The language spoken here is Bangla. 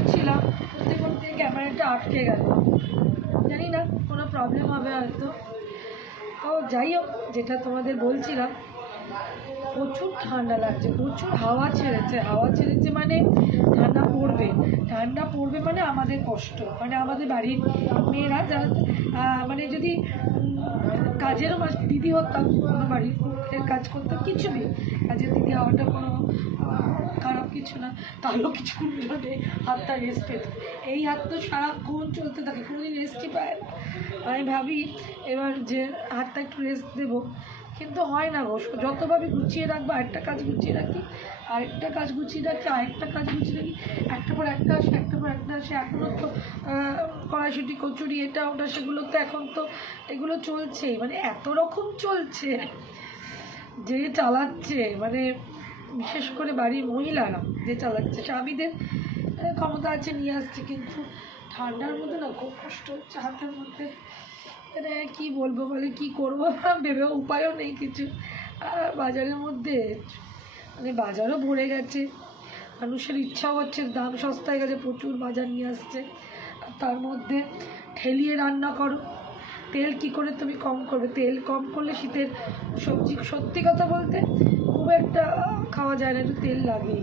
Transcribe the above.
করছিলাম, করতে করতে ক্যামেরাটা আটকে গেল, জানি না কোনো প্রবলেম হবে হয়তো। তো যাই হোক, যেটা তোমাদের বলছিলাম, প্রচুর ঠান্ডা লাগছে, প্রচুর হাওয়া ছেড়েছে মানে ঠান্ডা পড়বে মানে আমাদের কষ্ট, মানে আমাদের বাড়ির মেয়েরা যারা মানে যদি কাজেরও দিদি হতাম, কোনো বাড়ির কাজ করতাম, কিছু নেই, কাজের দিদি হওয়াটা কোনো খারাপ কিছু না, তাহলেও কিছুক্ষণ মানে হাতটা রেস্ট পেত। এই হাত তো সারাক্ষণ চলতে থাকে, কোনোদিন রেস্টই পায় না। আমি ভাবি এবার যে হাতটা একটু রেস্ট দেবো, কিন্তু হয় না গো, যতভাবে গুছিয়ে রাখবো, আরেকটা কাজ গুছিয়ে রাখি, আরেকটা কাজ গুছিয়ে রাখি, আরেকটা কাজ গুছিয়ে রাখি, একটা পর একটা আসে, একটা পর একটা আসে। এখনও তো কড়াইশুঁটি, কচুরি, এটা ওটা, সেগুলো তো এখন তো এগুলো চলছে, মানে এত রকম চলছে যে চালাচ্ছে, মানে বিশেষ করে বাড়ির মহিলারা যে চালাচ্ছে, স্বামীদের ক্ষমতা আছে নিয়ে আসছে, কিন্তু ঠান্ডার মধ্যে না খুব কষ্ট হচ্ছে হাতের মধ্যে। মানে কী বলবো, বলে কী করবো ভেবেও উপায়ও নেই কিছু। বাজারের মধ্যে মানে বাজারও ভরে গেছে, মানুষের ইচ্ছাও হচ্ছে, দাম সস্তা হয়ে গেছে, প্রচুর বাজার নিয়ে আসছে, আর তার মধ্যে ঠেলিয়ে রান্না করো, তেল কি করে তুমি কম করবে? তেল কম করলে শীতের সবজি সত্যি কথা বলতে খুব একটা খাওয়া যায় না, একটু তেল লাগেই।